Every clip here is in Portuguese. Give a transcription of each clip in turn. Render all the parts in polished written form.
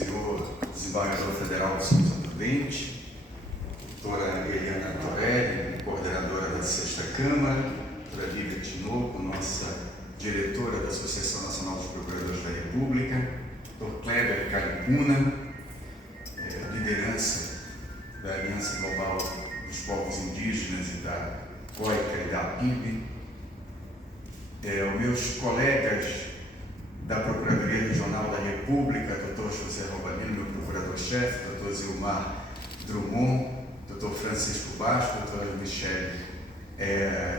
senhor desembargador federal de Souza Prudente, doutora Eliana Torelli, coordenadora da 6ª Câmara, doutora Lívia Tinoco, nossa diretora da Associação Nacional dos Procuradores da República, doutor Kleber Calicuna, liderança da Aliança Global dos Povos Indígenas e da COICA e da PIB, os meus colegas da Procuradoria Regional da República, doutor José Robalino, meu procurador-chefe, doutor Zilmar Drummond, doutor Francisco Bastos, doutora Michele,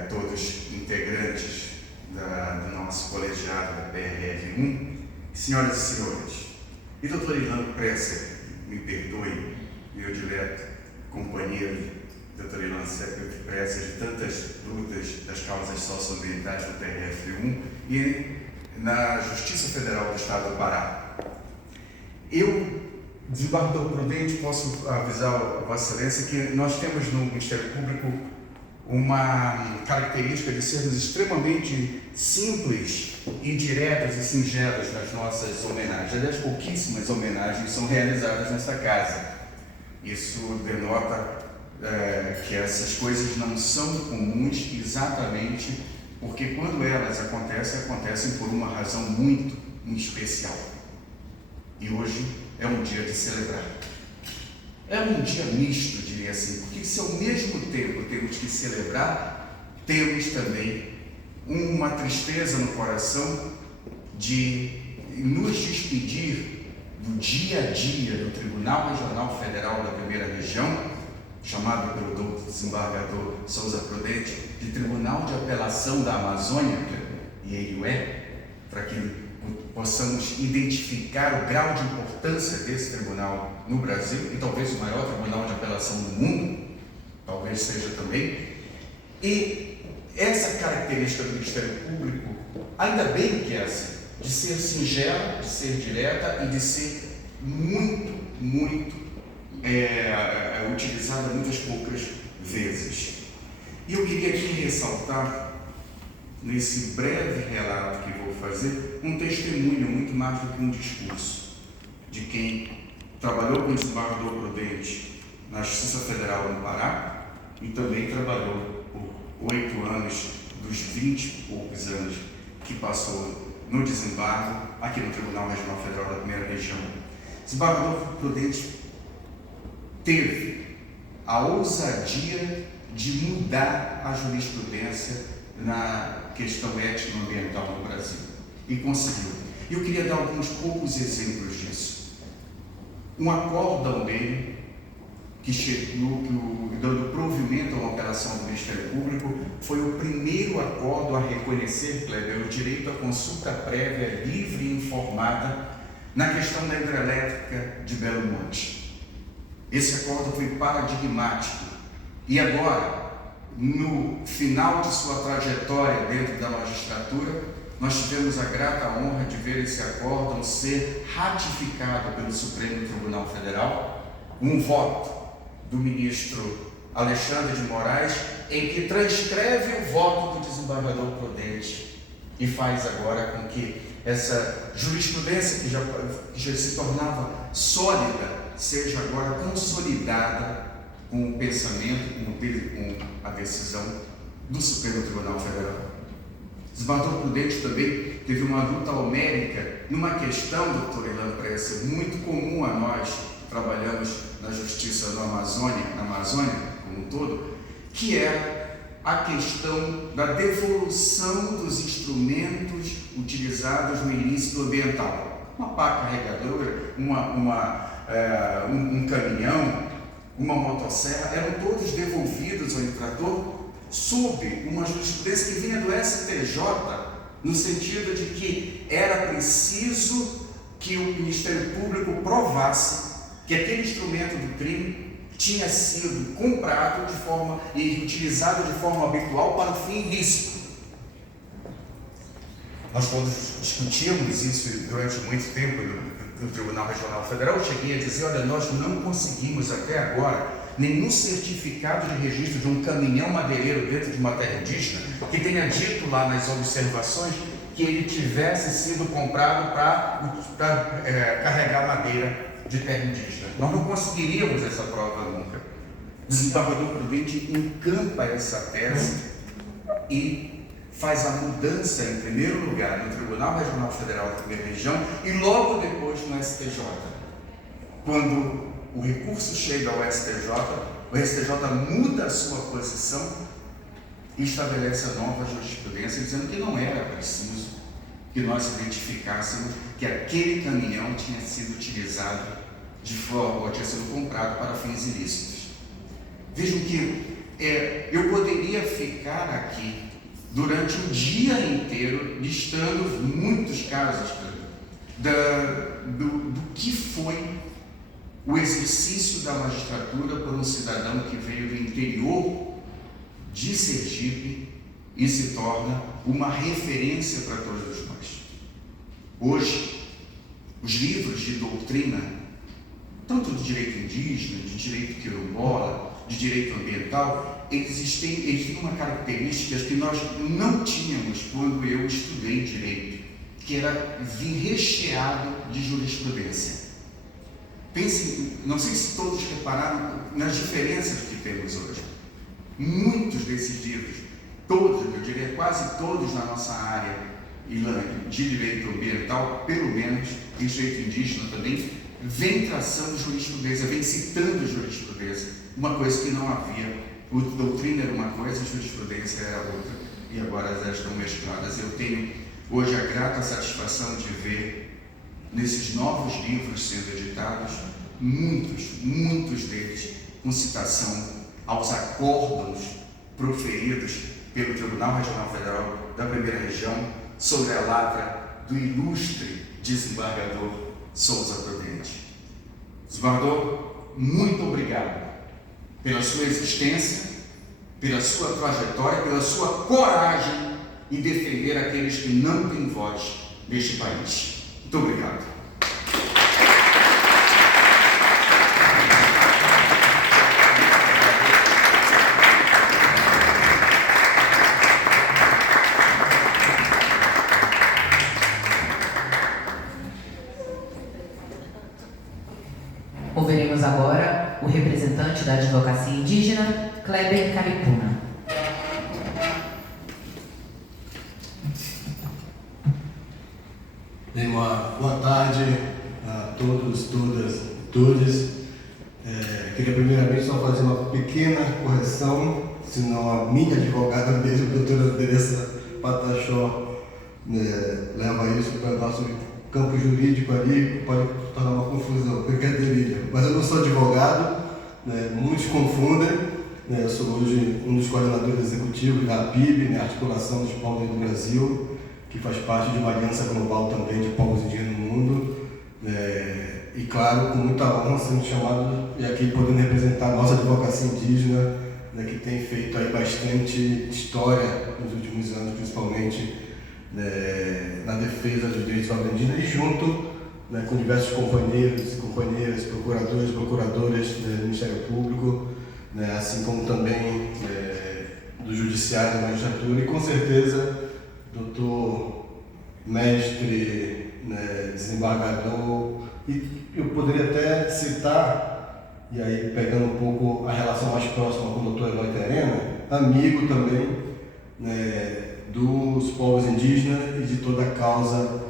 todos integrantes do nosso colegiado da PRF1, senhoras e senhores, e doutor Ilan Presser, me perdoe, meu dileto companheiro, doutor Ilan Presser, de tantas lutas das causas socioambientais do TRF1 e na Justiça Federal do Estado do Pará. Eu, desembargador Prudente, posso avisar a Vossa Excelência que nós temos no Ministério Público uma característica de sermos extremamente simples e diretos e singelos nas nossas homenagens. Aliás, pouquíssimas homenagens são realizadas nesta casa. Isso denota que essas coisas não são comuns exatamente porque quando elas acontecem por uma razão muito especial. E hoje é um dia de celebrar. É um dia misto, diria assim, porque se ao mesmo tempo temos que celebrar, temos também uma tristeza no coração de nos despedir do dia a dia do Tribunal Regional Federal da Primeira Região, chamado pelo desembargador Souza Prudente de Tribunal de Apelação da Amazônia, e ele para que possamos identificar o grau de importância desse tribunal no Brasil, e talvez o maior tribunal de apelação do mundo, talvez seja também. E essa característica do Ministério Público, ainda bem que é assim, de ser singela, de ser direta e de ser muito utilizada muitas poucas vezes. E eu queria aqui ressaltar, nesse breve relato que vou fazer, um testemunho muito mais do que um discurso de quem trabalhou com o desembargador Prudente na Justiça Federal no Pará e também trabalhou por 8 anos dos 20 e poucos anos que passou no desembargo aqui no Tribunal Regional Federal da Primeira Região. O desembargador Prudente teve a ousadia de mudar a jurisprudência na questão étnico-ambiental no Brasil. E conseguiu. E eu queria dar alguns poucos exemplos disso. Um acórdão dele, que chegou, dando provimento a uma operação do Ministério Público, foi o primeiro acordo a reconhecer, Kleber, o direito à consulta prévia, livre e informada na questão da hidrelétrica de Belo Monte. Esse acordo foi paradigmático. E agora, no final de sua trajetória dentro da magistratura, nós tivemos a grata honra de ver esse acórdão ser ratificado pelo Supremo Tribunal Federal, um voto do ministro Alexandre de Moraes, em que transcreve o voto do desembargador Prudente e faz agora com que essa jurisprudência que já se tornava sólida seja agora consolidada com o pensamento, com a decisão do Supremo Tribunal Federal. O desembargador Prudente também teve uma luta homérica numa questão, doutor Ilan Presser, muito comum a nós que trabalhamos na Justiça na Amazônia como um todo, que é a questão da devolução dos instrumentos utilizados no ilícito ambiental. Uma pá carregadora, um caminhão, uma motosserra, eram todos devolvidos ao infrator sob uma jurisprudência que vinha do STJ, no sentido de que era preciso que o Ministério Público provasse que aquele instrumento do crime tinha sido comprado e utilizado de forma habitual para um fim ilícito. Nós todos discutimos isso durante muito tempo no Tribunal Regional Federal. Eu cheguei a dizer, olha, nós não conseguimos até agora nenhum certificado de registro de um caminhão madeireiro dentro de uma terra indígena que tenha dito lá nas observações que ele tivesse sido comprado para carregar madeira de terra indígena. Nós não conseguiríamos essa prova nunca. O desembargador Prudente encampa essa tese e faz a mudança, em primeiro lugar, no Tribunal Regional Federal da Primeira Região e logo depois no STJ. Quando o recurso chega ao STJ, o STJ muda a sua posição e estabelece a nova jurisprudência, dizendo que não era preciso que nós identificássemos que aquele caminhão tinha sido utilizado de forma, ou tinha sido comprado para fins ilícitos. Vejam que eu poderia ficar aqui durante o dia inteiro listando muitos casos do que foi o exercício da magistratura por um cidadão que veio do interior de Sergipe e se torna uma referência para todos nós. Hoje, os livros de doutrina, tanto de direito indígena, de direito quilombola, de direito ambiental, eles têm uma característica que nós não tínhamos quando eu estudei direito, que era vir recheado de jurisprudência. Pensem, não sei se todos repararam nas diferenças que temos hoje. Muitos desses livros, todos, eu diria quase todos na nossa área de direito ambiental, pelo menos em direito indígena também, vem traçando jurisprudência, vem citando jurisprudência, uma coisa que não havia. Doutrina era uma coisa, jurisprudência era outra, e agora elas estão mescladas. Eu tenho hoje a grata satisfação de ver nesses novos livros sendo editados, muitos deles com citação aos acórdãos proferidos pelo Tribunal Regional Federal da Primeira Região sobre a lavra do ilustre desembargador Souza Prudente. Desembargador, muito obrigado pela sua existência, pela sua trajetória, pela sua coragem em defender aqueles que não têm voz neste país. Muito obrigado. Ouviremos agora o representante da advocacia indígena, Kleber Caripuna. Bem, uma boa tarde a todos, todas. Queria primeiramente só fazer uma pequena correção, senão a minha advogada mesmo, a doutora Teresa Patachó, leva isso para o nosso campo jurídico ali, pode tornar uma confusão, brincadeirinha. Mas eu não sou advogado, muitos confundem. Eu sou hoje um dos coordenadores executivos da PIB, Articulação dos Povos do Brasil, que faz parte de uma aliança global também de povos indígenas no mundo. E claro, com muita honra sendo chamado e aqui podendo representar a nossa advocacia indígena, que tem feito aí bastante história nos últimos anos, principalmente na defesa dos direitos do povo indígena, e junto com diversos companheiros e companheiras, procuradores e procuradoras do Ministério Público, assim como também do Judiciário, da Magistratura, e com certeza doutor, mestre, desembargador, e eu poderia até citar, e aí pegando um pouco a relação mais próxima com o doutor Eloy Terena, amigo também dos povos indígenas e de toda a causa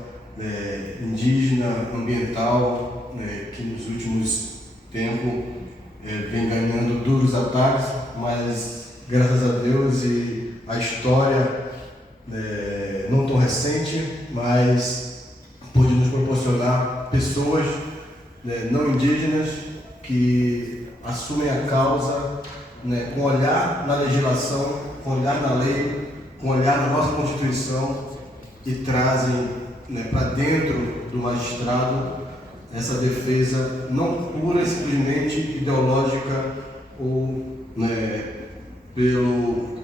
indígena, ambiental, que nos últimos tempos vem ganhando duros ataques, mas graças a Deus e a história não tão recente, mas pôde nos proporcionar pessoas não indígenas que assumem a causa com olhar na legislação, com olhar na lei, com olhar na nossa Constituição e trazem para dentro do magistrado essa defesa não pura e simplesmente ideológica ou pelo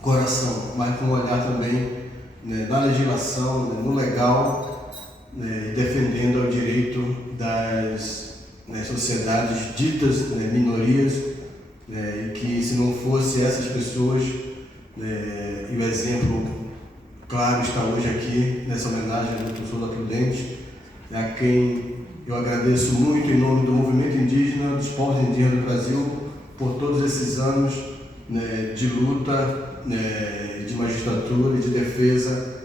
coração, mas com olhar também na legislação, no legal, defendendo o direito das sociedades ditas minorias, e que se não fosse essas pessoas, e o exemplo claro está hoje aqui nessa homenagem ao Dr. Souza Prudente, a quem eu agradeço muito em nome do movimento indígena, dos povos indígenas do Brasil, por todos esses anos, né, de luta, né, de magistratura e de defesa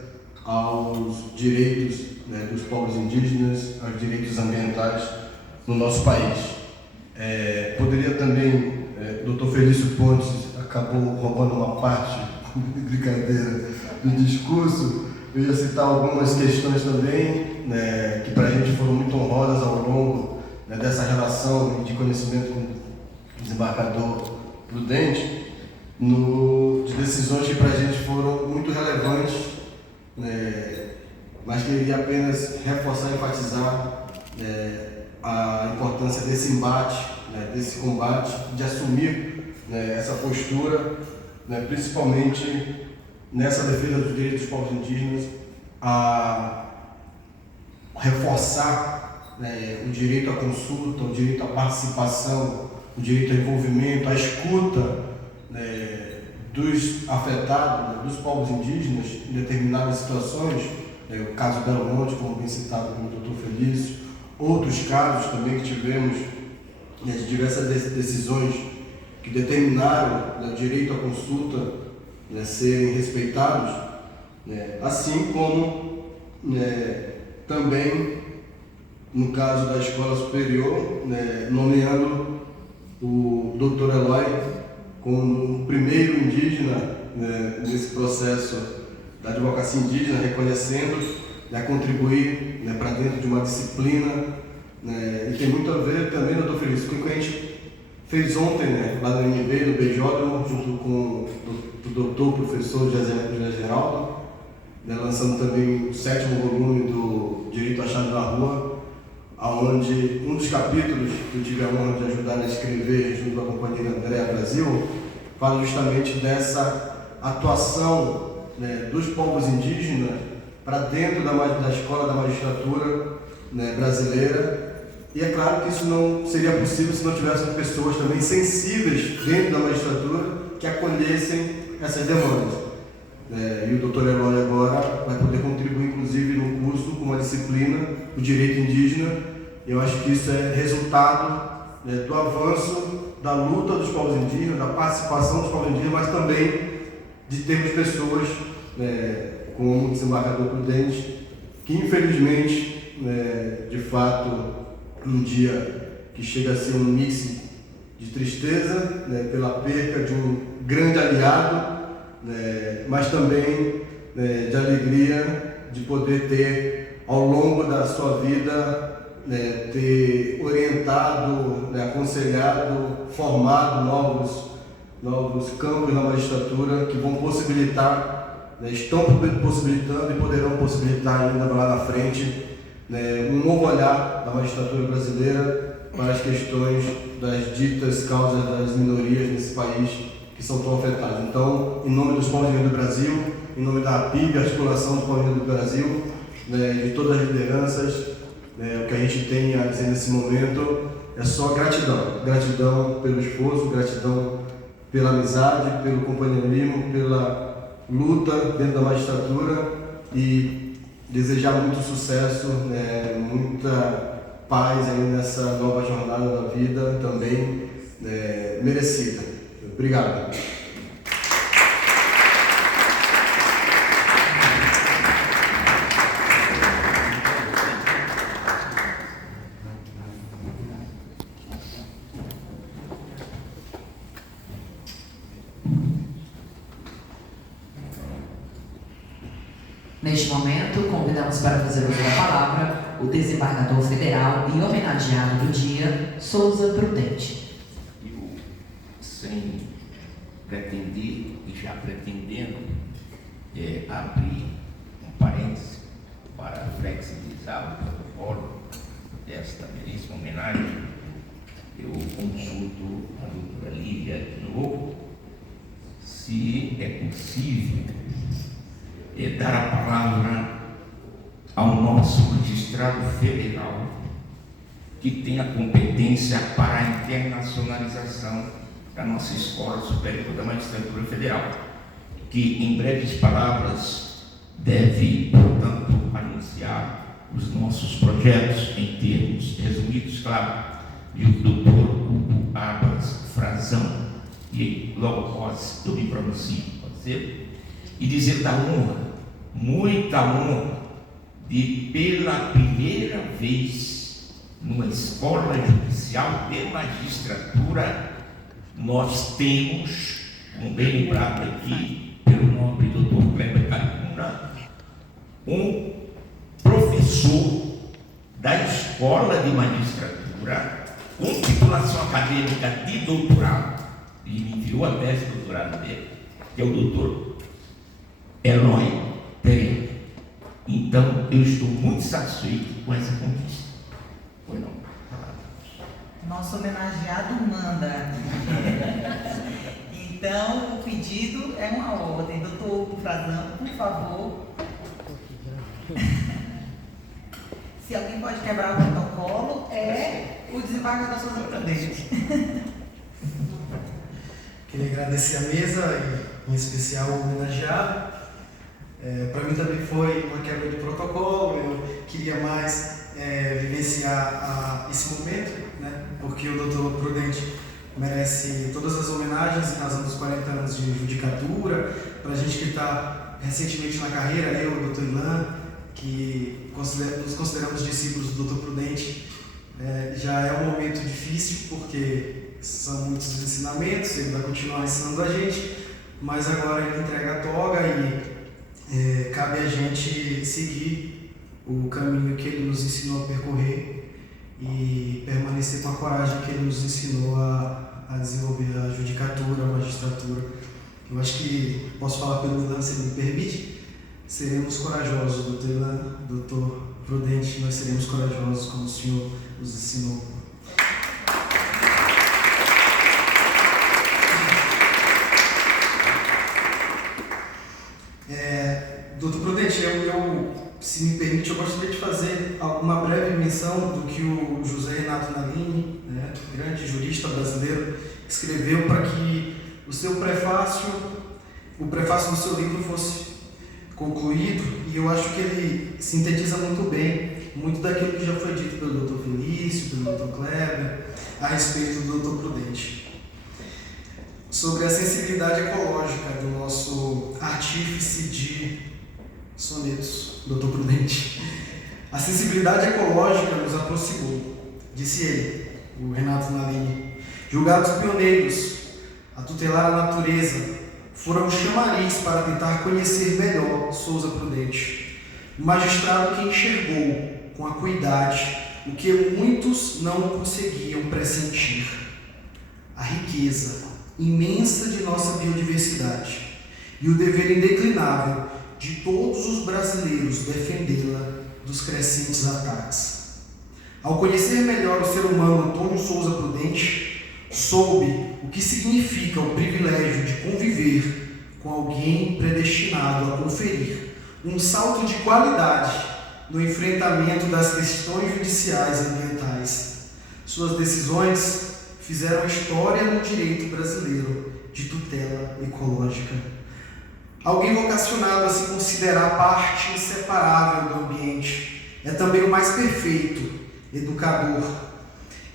aos direitos, né, dos povos indígenas, aos direitos ambientais no nosso país. Poderia também, Dr. Felício Pontes acabou roubando uma parte, brincadeira, do discurso. Eu ia citar algumas questões também, né, que para a gente foram muito honrosas ao longo, né, dessa relação de conhecimento com o desembargador Prudente, de decisões que para a gente foram muito relevantes, né, mas queria apenas reforçar e enfatizar a importância desse embate, né, desse combate, de assumir, né, essa postura, né, principalmente nessa defesa dos direitos dos povos indígenas, a reforçar, né, o direito à consulta, o direito à participação, o direito ao envolvimento, à escuta, né, dos afetados, né, dos povos indígenas em determinadas situações, né, o caso Belo Monte, como bem citado pelo Dr. Felício, outros casos também que tivemos, né, de diversas decisões que determinaram, né, o direito à consulta, né, serem respeitados, né, assim como, né, também no caso da Escola Superior, né, nomeando o Dr. Eloy como o primeiro indígena, né, nesse processo da advocacia indígena, reconhecendo, né, contribuir, né, para dentro de uma disciplina, né, e tem muito a ver também, doutor Felício, com o que a gente fez ontem, né, lá no NB, no BJ, junto com o doutor professor José Geraldo, né, lançando também o 7º volume do Direito Achado na Rua, onde um dos capítulos que eu tive a honra de ajudar a escrever junto com a companheira Andréa Brasil, fala justamente dessa atuação, né, dos povos indígenas para dentro da escola da magistratura, né, brasileira. E é claro que isso não seria possível se não tivéssemos pessoas também sensíveis dentro da magistratura que acolhessem essas demandas. E o Dr. Eloy agora vai poder contribuir, inclusive, no curso com uma disciplina, o direito indígena. Eu acho que isso é resultado, né, do avanço da luta dos povos indígenas, da participação dos povos indígenas, mas também de termos pessoas, né, como o desembargador Prudente, que infelizmente, né, de fato, um dia que chega a ser um mix de tristeza, né, pela perca de um grande aliado, né, mas também, né, de alegria de poder ter, ao longo da sua vida, né, ter orientado, né, aconselhado, formado novos campos na magistratura que vão possibilitar, né, estão possibilitando e poderão possibilitar ainda lá na frente, né, um novo olhar da magistratura brasileira para as questões das ditas causas das minorias nesse país que são tão afetadas. Então, em nome dos povos indígenas do Brasil, em nome da APIB, Articulação dos Povos Indígenas do Brasil, né, de todas as lideranças, né, o que a gente tem a dizer nesse momento é só gratidão. Gratidão pelo esforço, gratidão pela amizade, pelo companheirismo, pela luta dentro da magistratura e desejar muito sucesso, né, muita paz aí nessa nova jornada da vida também, merecida. Obrigado. Neste momento, convidamos para fazer uso da palavra o desembargador federal e homenageado do dia, Souza Prudente. Eu, sem pretender e já pretendendo abrir um parêntese para flexibilizar o protocolo desta belíssima homenagem, eu consulto a doutora Lívia de novo, se é possível dar a palavra ao nosso magistrado federal, que tem a competência para a internacionalização da nossa Escola Superior da Magistratura Federal, que, em breves palavras, deve, portanto, anunciar os nossos projetos projetos em termos resumidos, claro, e o doutor Hugo Arbas Frazão, e logo após eu me pronuncio, pode ser? E dizer da honra, muita honra, de pela primeira vez numa escola judicial de magistratura nós temos, como bem lembrado aqui pelo nome do Dr. Kleber Caruna, um professor da escola de magistratura com titulação acadêmica de doutorado, e me enviou a tese de doutorado dele, que é o doutor Eloy Pereira. Então, eu estou muito satisfeito com essa conquista. Foi não? Nosso homenageado manda. Então, o pedido é uma ordem. Doutor Hugo Frazão, por favor. Se alguém pode quebrar o protocolo, é o desembargador Souza Prudente. Queria agradecer a mesa e, em especial, o homenageado. Para mim também foi uma quebra de protocolo. Eu queria mais vivenciar esse momento, né? Porque o doutor Prudente merece todas as homenagens em razão dos 40 anos de judicatura. Para a gente que está recentemente na carreira, eu, o doutor Ilan, que nos consideramos discípulos do doutor Prudente, já é um momento difícil, porque são muitos ensinamentos, ele vai continuar ensinando a gente, mas agora ele entrega a toga e cabe a gente seguir o caminho que ele nos ensinou a percorrer e permanecer com a coragem que ele nos ensinou a desenvolver a judicatura, a magistratura. Eu acho que posso falar pelo Ilan, se ele me permite. Seremos corajosos, doutor Ilan, doutor Prudente, nós seremos corajosos como o senhor nos ensinou. Doutor Prudente, se me permite, eu gostaria de fazer uma breve menção do que o José Renato Nalini, né, grande jurista brasileiro, escreveu para que o prefácio do seu livro fosse concluído, e eu acho que ele sintetiza muito bem muito daquilo que já foi dito pelo Dr. Felício, pelo Dr. Kleber, a respeito do Dr. Prudente. Sobre a sensibilidade ecológica do nosso artífice de sonetos, Dr. Prudente. A sensibilidade ecológica nos aproximou, disse ele, o Renato Nalini. Julgados pioneiros a tutelar a natureza, foram o chamariz para tentar conhecer melhor Souza Prudente, o magistrado que enxergou com acuidade o que muitos não conseguiam pressentir: a riqueza imensa de nossa biodiversidade e o dever indeclinável de todos os brasileiros defendê-la dos crescentes ataques. Ao conhecer melhor o ser humano Antônio Souza Prudente, soube o que significa o privilégio de conviver com alguém predestinado a conferir um salto de qualidade no enfrentamento das questões judiciais e ambientais. Suas decisões fizeram história no direito brasileiro de tutela ecológica. Alguém vocacionado a se considerar parte inseparável do ambiente é também o mais perfeito educador.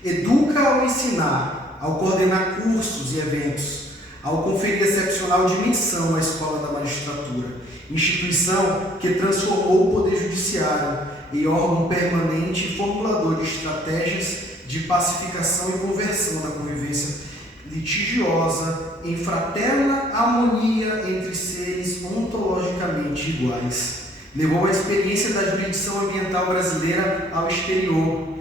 Educa ao ensinar, ao coordenar cursos e eventos, ao conferir excepcional dimensão à Escola da Magistratura, instituição que transformou o Poder Judiciário em órgão permanente e formulador de estratégias de pacificação e conversão da convivência litigiosa em fraterna harmonia entre seres ontologicamente iguais. Levou a experiência da jurisdição ambiental brasileira ao exterior,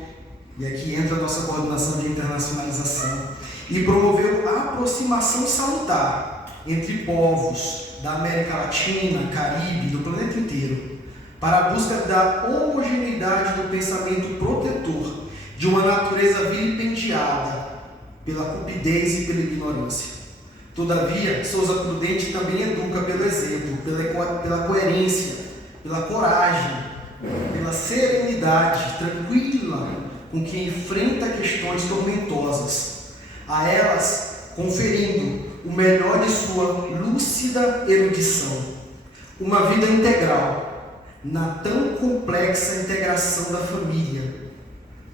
e aqui entra a nossa coordenação de internacionalização, e promoveu a aproximação salutar entre povos da América Latina, Caribe e do planeta inteiro, para a busca da homogeneidade do pensamento protetor de uma natureza vilipendiada pela cupidez e pela ignorância. Todavia, Souza Prudente também educa pelo exemplo, pela coerência, pela coragem, pela serenidade tranquila com que enfrenta questões tormentosas, a elas conferindo o melhor de sua lúcida erudição. Uma vida integral, na tão complexa integração da família,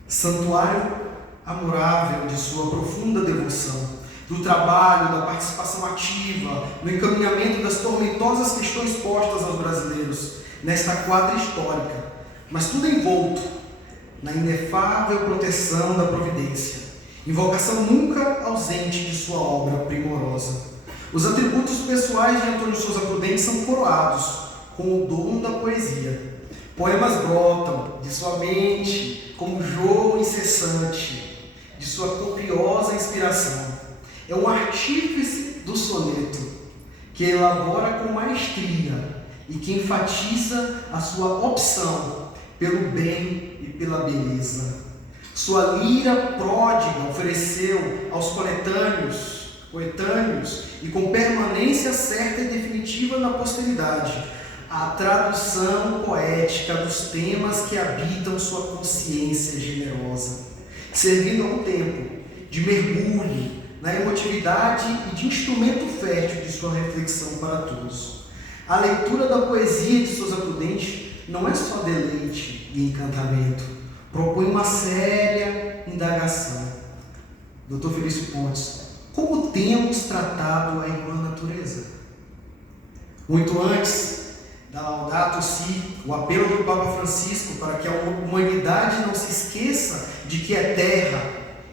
santuário amorável de sua profunda devoção, do trabalho, da participação ativa, no encaminhamento das tormentosas questões postas aos brasileiros nesta quadra histórica, mas tudo envolto na inefável proteção da providência, invocação nunca ausente de sua obra primorosa. Os atributos pessoais de Antônio Souza Prudente são coroados com o dom da poesia. Poemas brotam de sua mente como jogo incessante de sua copiosa inspiração. É um artífice do soneto que elabora com maestria e que enfatiza a sua opção pelo bem e pela beleza. Sua lira pródiga ofereceu aos coetâneos e com permanência certa e definitiva na posteridade a tradução poética dos temas que habitam sua consciência generosa, servindo ao tempo de mergulho na emotividade e de instrumento fértil de sua reflexão para todos. A leitura da poesia de Souza Prudente não é só deleite e encantamento, propõe uma séria indagação. Dr. Felício Pontes, como temos tratado a irmã natureza? Muito antes da Laudato Si, o apelo do Papa Francisco para que a humanidade não se esqueça de que é terra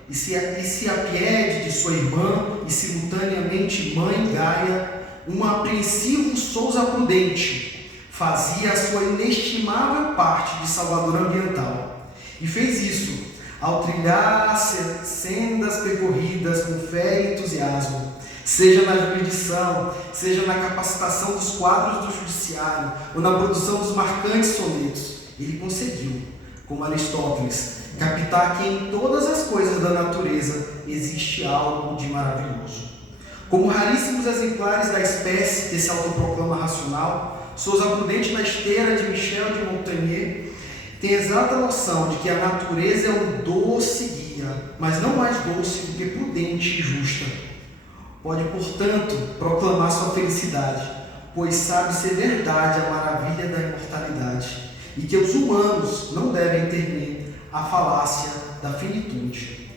e se apiede de sua irmã e simultaneamente mãe Gaia, um apreensivo Souza Prudente fazia a sua inestimável parte de salvador ambiental e fez isso ao trilhar sendas percorridas com fé e entusiasmo, seja na jurisdição, seja na capacitação dos quadros do judiciário ou na produção dos marcantes sonetos. Ele conseguiu, como Aristóteles, captar que em todas as coisas da natureza existe algo de maravilhoso. Como raríssimos exemplares da espécie que se autoproclama racional, Souza Prudente, na esteira de Michel de Montaigne, tem exata noção de que a natureza é um doce guia, mas não mais doce do que prudente e justa. Pode, portanto, proclamar sua felicidade, pois sabe ser verdade a maravilha da imortalidade, e que os humanos não devem temer a falácia da finitude.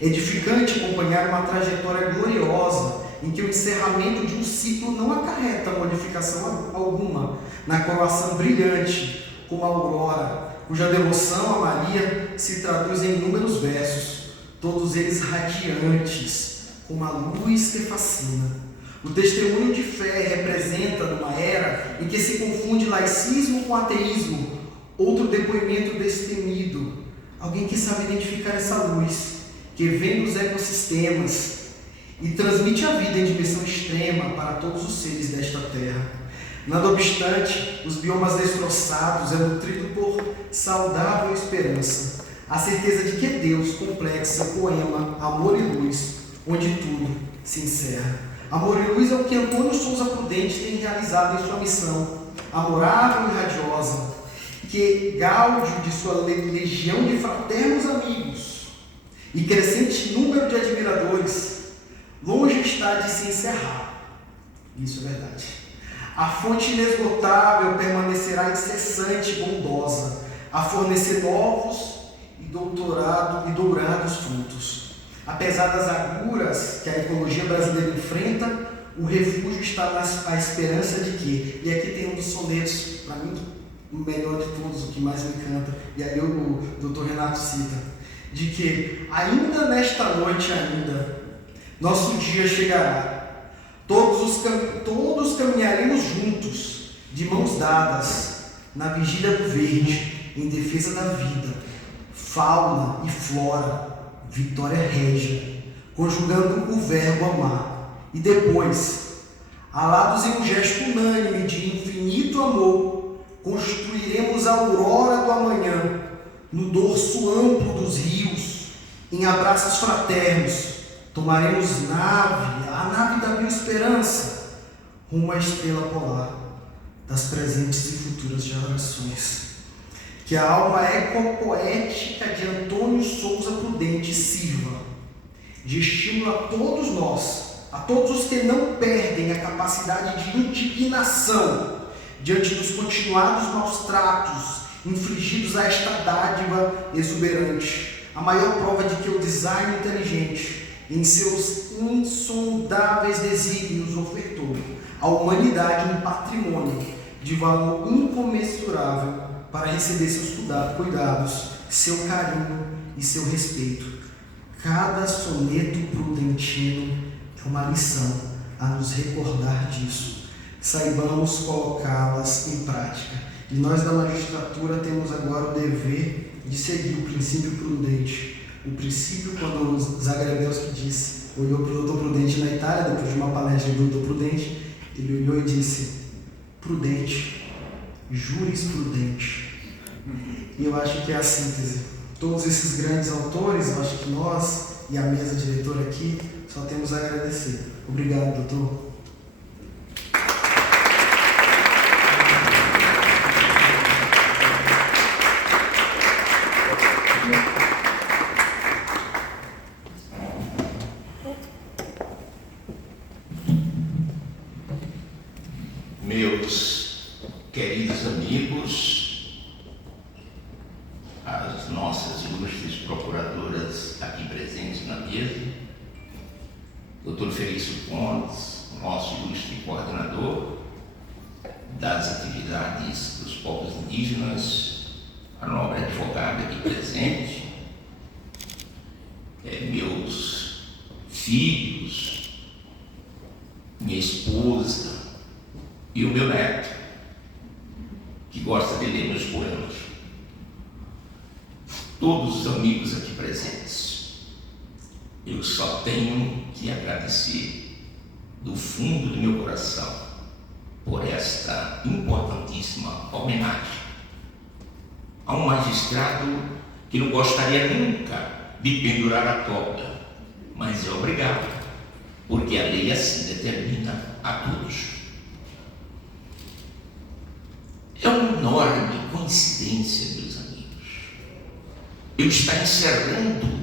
É edificante acompanhar uma trajetória gloriosa em que o encerramento de um ciclo não acarreta modificação alguma na coroação brilhante como a aurora, cuja devoção a Maria se traduz em inúmeros versos, todos eles radiantes, como a luz que fascina. O testemunho de fé representa, numa era em que se confunde laicismo com ateísmo, outro depoimento destemido, alguém que sabe identificar essa luz, que vem dos ecossistemas e transmite a vida em dimensão extrema para todos os seres desta terra. Nada obstante, os biomas destroçados é nutrido por saudável esperança, a certeza de que Deus complexa poema Amor e Luz, onde tudo se encerra. Amor e luz é o que Antônio Souza Prudente tem realizado em sua missão, amorável e radiosa, que gáudio de sua legião de fraternos amigos e crescente número de admiradores, longe está de se encerrar. Isso é verdade. A fonte inesgotável permanecerá incessante e bondosa, a fornecer novos e dourados frutos. Apesar das agruras que a ecologia brasileira enfrenta, o refúgio está na esperança de que, e aqui tem um dos sonetos, para mim, o melhor de todos, o que mais me encanta, e aí o Dr. Renato cita, de que ainda nesta noite nosso dia chegará. Todos caminharemos juntos, de mãos dadas, na vigília do verde, em defesa da vida, fauna e flora, vitória régia, conjugando o verbo amar. E depois, alados em um gesto unânime de infinito amor, construiremos a aurora do amanhã, no dorso amplo dos rios, em abraços fraternos, tomaremos a nave da bioesperança, rumo à estrela polar das presentes e futuras gerações. Que a alma ecopoética de Antônio Souza Prudente sirva de estímulo a todos nós, a todos os que não perdem a capacidade de indignação diante dos continuados maus tratos infligidos a esta dádiva exuberante. A maior prova de que o design inteligente, em seus insondáveis desígnios, ofertou à humanidade um patrimônio de valor incomensurável para receber seus cuidados, seu carinho e seu respeito. Cada soneto prudentino é uma lição a nos recordar disso. Saibamos colocá-las em prática. E nós da magistratura temos agora o dever de seguir o princípio prudente. O princípio, quando o Zagrebelsky disse, olhou para o doutor Prudente na Itália, depois de uma palestra do doutor Prudente, ele olhou e disse: prudente, jurisprudente. E eu acho que é a síntese. Todos esses grandes autores, eu acho que nós e a mesa diretora aqui só temos a agradecer. Obrigado, doutor. Meus queridos amigos, as nossas ilustres procuradoras aqui presentes na mesa, Dr. Felício Pontes, nosso ilustre coordenador das atividades dos povos indígenas, a nobre advogada aqui presente, meus filhos, minha esposa e o meu neto, que gosta de ler meus poemas. Todos os amigos aqui presentes, eu só tenho que agradecer do fundo do meu coração por esta importantíssima homenagem a um magistrado que não gostaria nunca de pendurar a toga, mas é obrigado, porque a lei assim determina a todos. É uma enorme coincidência, meus amigos, eu estar encerrando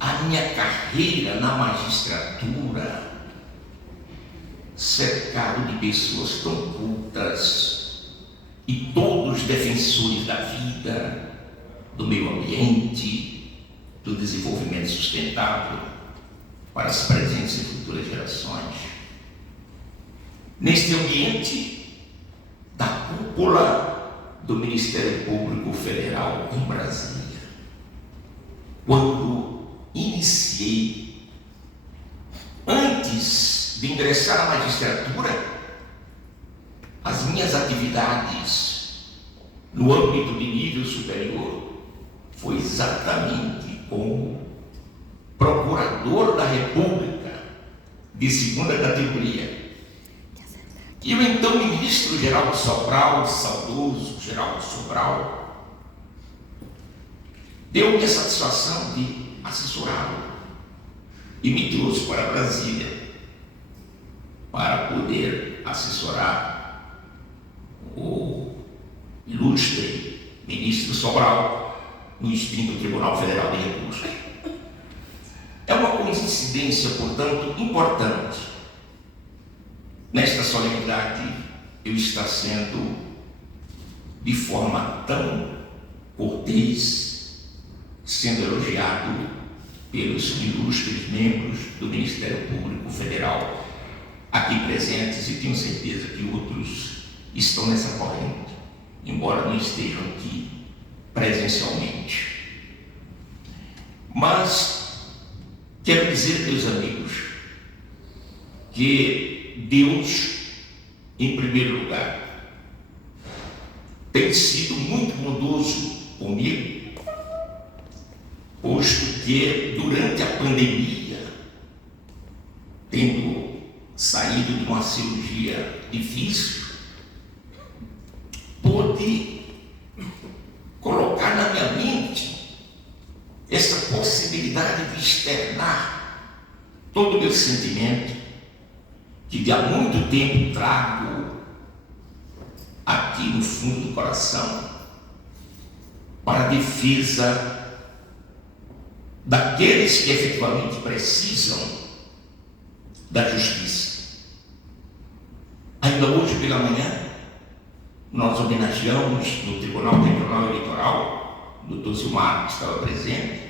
a minha carreira na magistratura cercado de pessoas tão cultas e todos defensores da vida, do meio ambiente, do desenvolvimento sustentável para as presentes e futuras gerações. Neste ambiente da cúpula do Ministério Público Federal em Brasília, quando iniciei, antes de ingressar na magistratura, as minhas atividades no âmbito de nível superior foi exatamente como procurador da República de segunda categoria. E o então ministro Geraldo Sobral, saudoso Geraldo Sobral, deu-me a satisfação de assessorá-lo e me trouxe para Brasília para poder assessorar o ilustre ministro Sobral no extinto Tribunal Federal de Recursos. É uma coincidência, portanto, importante. Nesta solenidade, eu estar sendo de forma tão cortês, sendo elogiado pelos ilustres membros do Ministério Público Federal aqui presentes, e tenho certeza que outros estão nessa corrente, embora não estejam aqui presencialmente. Mas quero dizer, meus amigos, que Deus, em primeiro lugar, tem sido muito bondoso comigo, posto que durante a pandemia, tendo saído de uma cirurgia difícil, pude colocar na minha mente essa possibilidade de externar todo o meu sentimento, que de há muito tempo trago aqui no fundo do coração, para a defesa daqueles que efetivamente precisam da justiça. Ainda hoje pela manhã, nós homenageamos no Tribunal Regional Eleitoral, o Dr. Zilmar estava presente,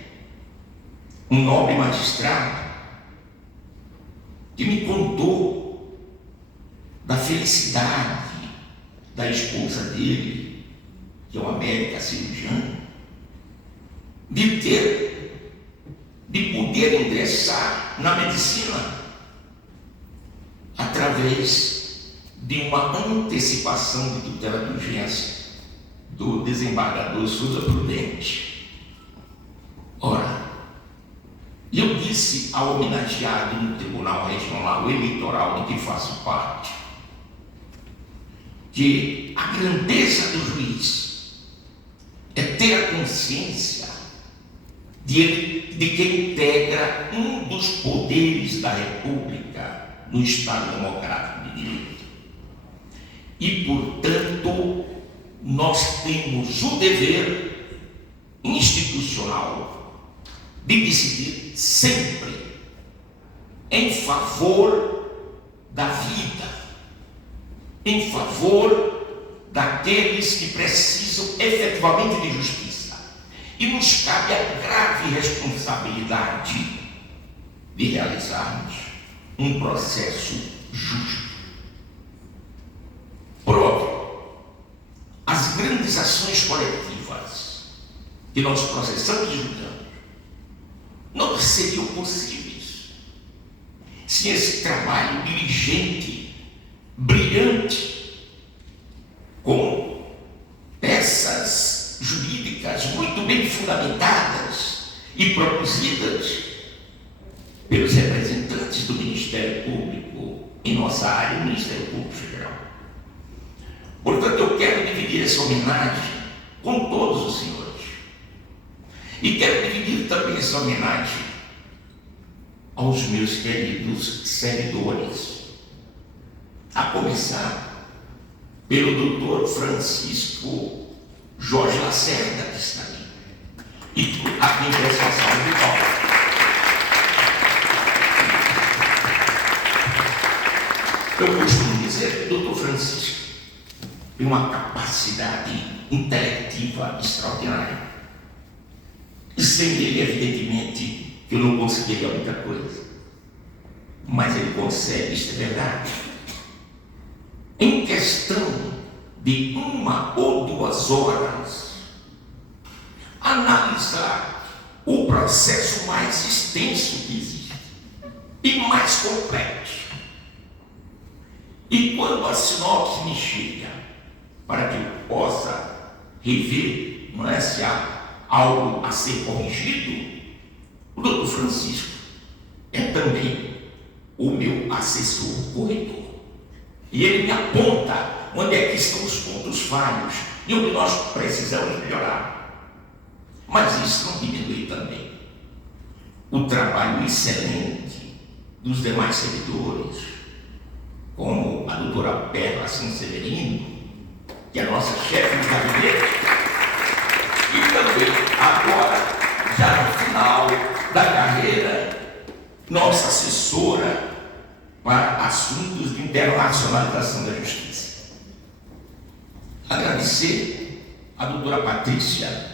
um nobre magistrado que me contou da felicidade da esposa dele, que é uma médica cirurgiã, de poder ingressar na medicina através de uma antecipação de tutela de urgência do desembargador Souza Prudente. Ora, eu disse ao homenageado no Tribunal Regional Eleitoral de que faço parte que a grandeza do juiz é ter a consciência de que integra um dos poderes da República no Estado Democrático de Direito. E, portanto, nós temos o dever institucional de decidir sempre em favor da vida, em favor daqueles que precisam efetivamente de justiça. E nos cabe a grave responsabilidade de realizarmos um processo justo. Próprio, as grandes ações coletivas que nós processamos e julgamos não seriam possíveis se esse trabalho diligente, brilhante, com peças jurídicas muito bem fundamentadas e produzidas pelos representantes do Ministério Público em nossa área, o Ministério Público Federal. Portanto, eu quero dividir essa homenagem com todos os senhores. E quero dividir também essa homenagem aos meus queridos servidores, a começar pelo Dr. Francisco Jorge Lacerda, que está ali, e a quem peço a salva de palmas. Eu costumo dizer que o Dr. Francisco tem uma capacidade intelectiva extraordinária. E sem ele, evidentemente, eu não conseguiria muita coisa. Mas ele consegue, isso é verdade. Em questão de 1 ou 2 horas, analisar o processo mais extenso que existe e mais complexo. E quando a sinopse me chega, para que eu possa rever, não é, se há algo a ser corrigido, o Dr. Francisco é também o meu assessor corretor. E ele me aponta onde é que estão os pontos falhos e onde nós precisamos melhorar. Mas isso não diminui também o trabalho excelente dos demais servidores, como a doutora Perla Sanseverino, que é a nossa chefe de gabinete, e também agora, já no final da carreira, nossa assessora para assuntos de internacionalização da justiça. Agradecer a doutora Patrícia,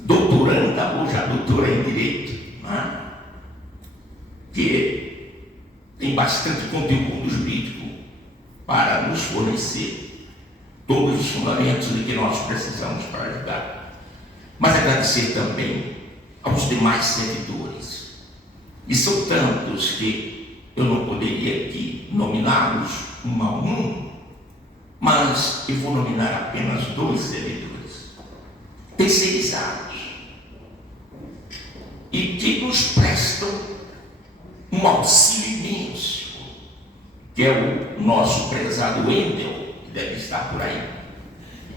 doutoranda ou já doutora em Direito, que tem bastante conteúdo jurídico para nos fornecer todos os fundamentos de que nós precisamos para ajudar. Mas agradecer também aos demais servidores, e são tantos que eu não poderia aqui nominá-los um a um, mas eu vou nominar apenas 2 servidores terceirizados e que nos prestam um auxílio imenso, que é o nosso prezado Wendel, que deve estar por aí,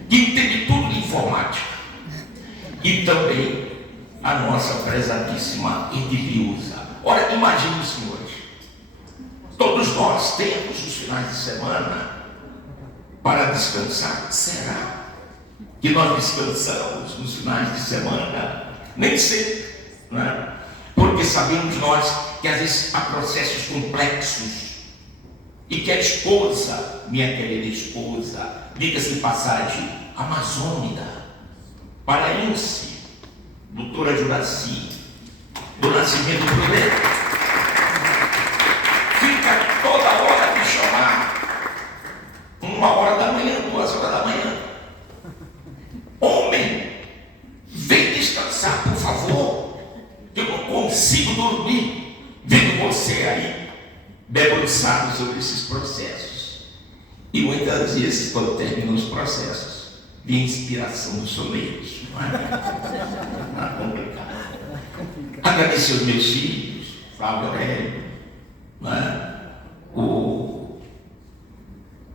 que entende tudo de informática, e também a nossa prezadíssima Ediliusa. Ora, imagine os senhores, todos nós temos os finais de semana para descansar. Será que nós descansamos nos finais de semana? Nem sempre, não é? Porque sabemos nós que às vezes há processos complexos e que a esposa, minha querida esposa, diga-se de passagem, amazônica, paraense, doutora Juraci, do Nascimento Prudente, fica toda hora me chamar, 1h da manhã, 2h da manhã. Homem, vem descansar, por favor. Eu não consigo dormir vendo você aí debruçado sobre esses processos. E muitas vezes, quando terminam os processos, vem a inspiração dos soleiros. Não é complicado. Agradecer aos meus filhos, Flávio Aurélio, não é?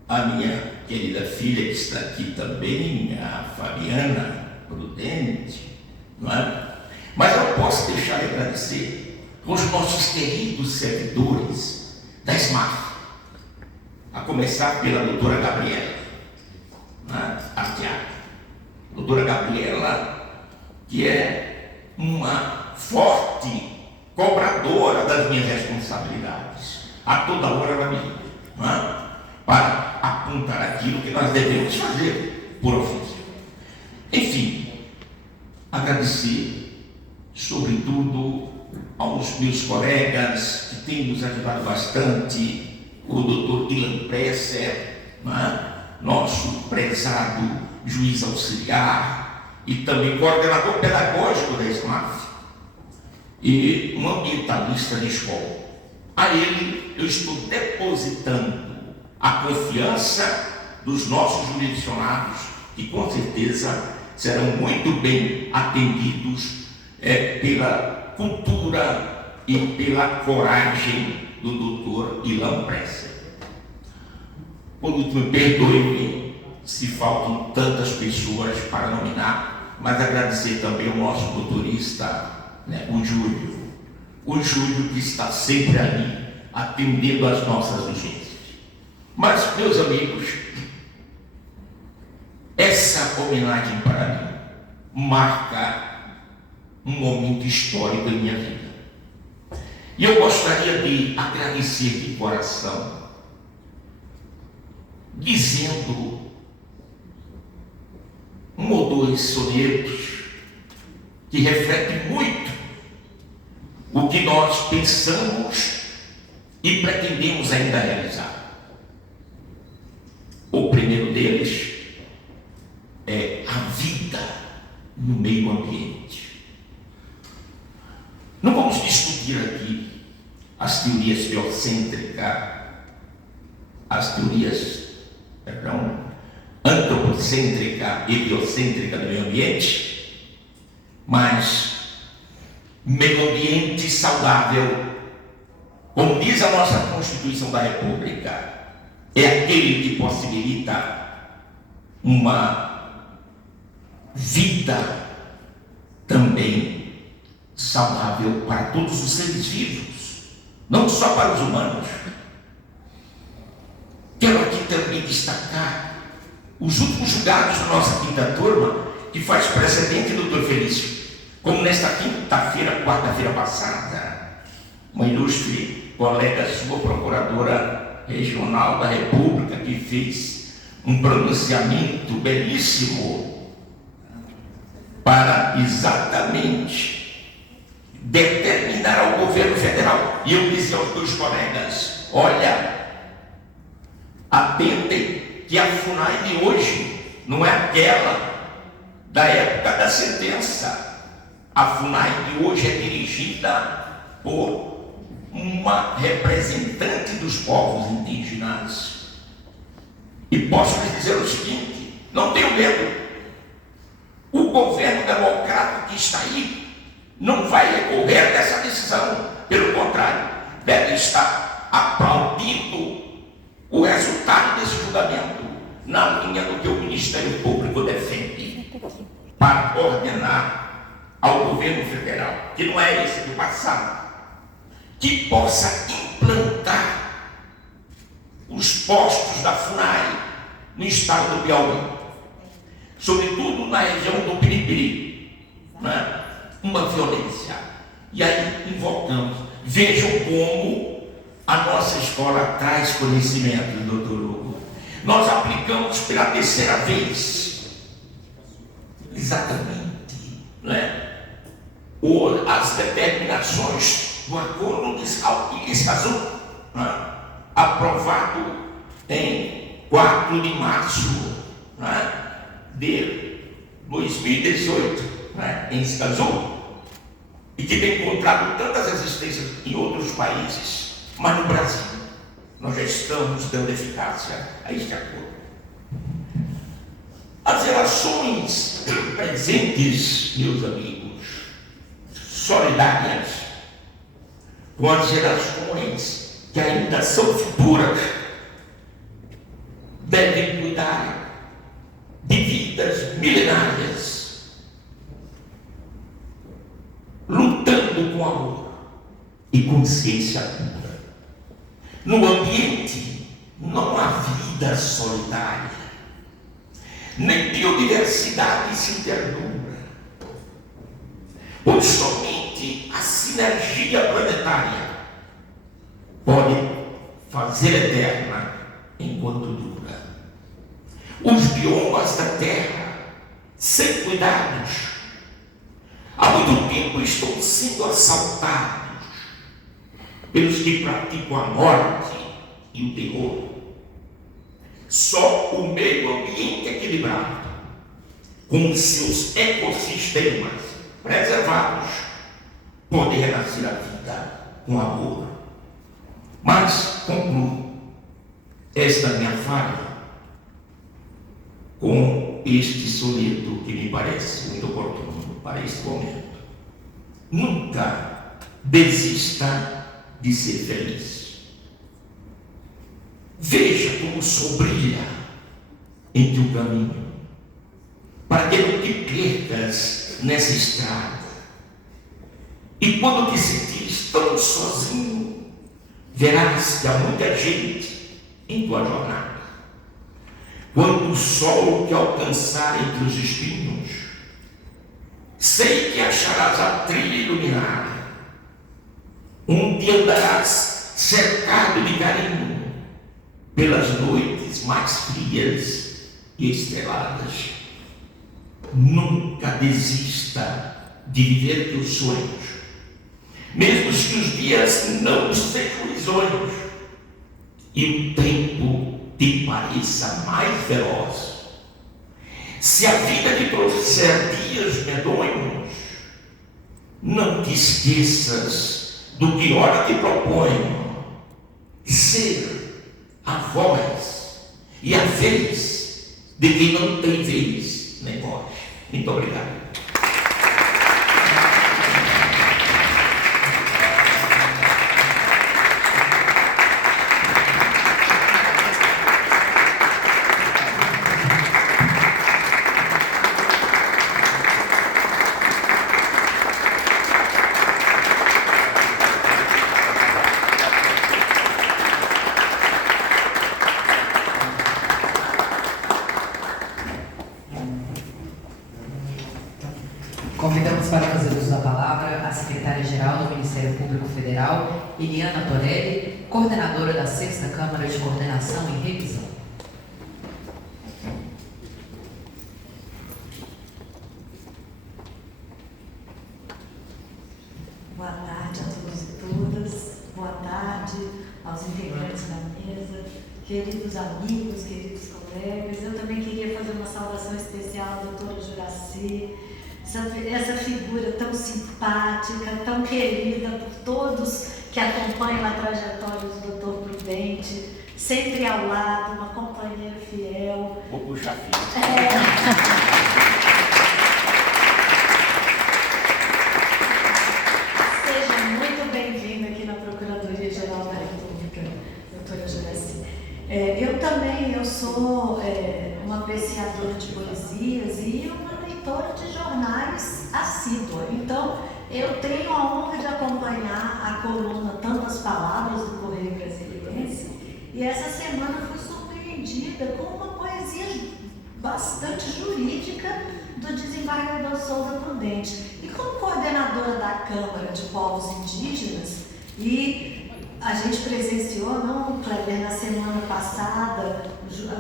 A minha querida filha que está aqui também, a Fabiana Prudente, não é? Mas eu não posso deixar de agradecer aos nossos queridos servidores da SMAF, a começar pela doutora Gabriela, não é? Arteaga. Doutora Gabriela, que é uma forte cobradora das minhas responsabilidades. A toda hora ela me liga, não é? Para apontar aquilo que nós devemos fazer por ofício. Enfim, agradecer, sobretudo, aos meus colegas que têm nos ajudado bastante, o doutor Ilan Presser, nosso prezado juiz auxiliar e também coordenador pedagógico da SMAF e um ambientalista de escola. A ele eu estou depositando a confiança dos nossos jurisdicionados, que com certeza serão muito bem atendidos pela cultura e pela coragem do doutor Ilan Presser. Por último, perdoe-me se faltam tantas pessoas para nominar, mas agradecer também ao nosso motorista, o Júlio. O Júlio que está sempre ali, atendendo às nossas urgências. Mas, meus amigos, essa homenagem para mim marca um momento histórico em minha vida. E eu gostaria de agradecer de coração, dizendo um ou dois sonetos que refletem muito o que nós pensamos e pretendemos ainda realizar. O primeiro deles é a vida no meio ambiente. Não vamos discutir aqui as teorias biocêntricas, as teorias, antropocêntrica e biocêntrica do meio ambiente, mas meio ambiente saudável, como diz a nossa Constituição da República, é aquele que possibilita uma vida também saudável para todos os seres vivos, não só para os humanos. Quero aqui também destacar os últimos julgados da nossa quinta turma, que faz precedente, doutor Felício, como nesta quinta-feira, quarta-feira passada, uma ilustre colega sua, procuradora regional da República, que fez um pronunciamento belíssimo para exatamente determinar ao governo federal. E eu disse aos meus colegas: olha, atentem que a FUNAI de hoje não é aquela da época da sentença. A FUNAI de hoje é dirigida por uma representante dos povos indígenas. E posso lhes dizer o seguinte: não tenho medo. O governo democrático que está aí não vai recorrer dessa decisão. Pelo contrário, deve estar aplaudindo o resultado desse julgamento, na linha do que o Ministério Público defende, para ordenar ao governo federal, que não é esse do passado, que possa implantar os postos da FUNAI no estado do Piauí, sobretudo na região do Piripiri, uma violência. E aí invocamos, vejam como A nossa escola traz conhecimento, doutor Hugo. Nós aplicamos pela terceira vez. Exatamente. Né? As determinações do acordo de Escazú, né? Aprovado em 4 de março, né? De 2018, né? Em Escazú, e que tem encontrado tantas resistências em outros países, mas no Brasil nós já estamos dando eficácia a este acordo. As relações presentes, meus amigos, solidárias, com as gerações que ainda são futuras, devem cuidar de vidas milenárias, lutando com amor e consciência pura. No ambiente não há vida solitária, nem biodiversidade se interdura, pois somente a sinergia planetária pode fazer eterna enquanto dura. Os biomas da Terra, sem cuidados, há muito tempo estão sendo assaltados pelos que praticam a morte e o terror. Só o meio ambiente equilibrado, com seus ecossistemas preservados, pode renascer a vida com amor. Mas concluo esta minha fala com este soneto que me parece muito oportuno para este momento. Nunca desista de ser feliz. Veja como o sol brilha em teu caminho, para que não te percas nessa estrada. E quando te sentires tão sozinho, verás que há muita gente em tua jornada. Quando o sol te alcançar entre os espinhos, sei que acharás a trilha iluminada, onde andarás cercado de carinho pelas noites mais frias e estreladas. Nunca desista de viver teus sonhos, mesmo que os dias não sejam risonhos e o tempo te pareça mais veloz. Se a vida te trouxer dias medonhos, não te esqueças do que ora te proponho: ser a voz e a vez de quem não tem vez nem voz. Muito obrigado. Convidamos para fazer uso da palavra a secretária-geral do Ministério Público Federal, Eliana Torelli, coordenadora da 6ª Câmara de Coordenação e Revisão. Boa tarde a todos e todas, boa tarde aos integrantes da mesa, queridos amigos, queridos colegas. Eu também queria fazer uma saudação especial à doutora Juraci, essa figura tão simpática, tão querida por todos que acompanham a trajetória do doutor Prudente, sempre ao lado, uma companheira fiel. Vou puxar fio. Seja muito bem-vinda aqui na Procuradoria-Geral da República, doutora Juraci. Eu sou uma apreciadora de poesias e uma leitora de jornais assídua. Então, eu tenho a honra de acompanhar a coluna Tantas Palavras do Correio Brasiliense, e essa semana fui surpreendida com uma poesia bastante jurídica do desembargador Souza Prudente. E como coordenadora da Câmara de Povos Indígenas e a gente presenciou, não, Kleber, na semana passada,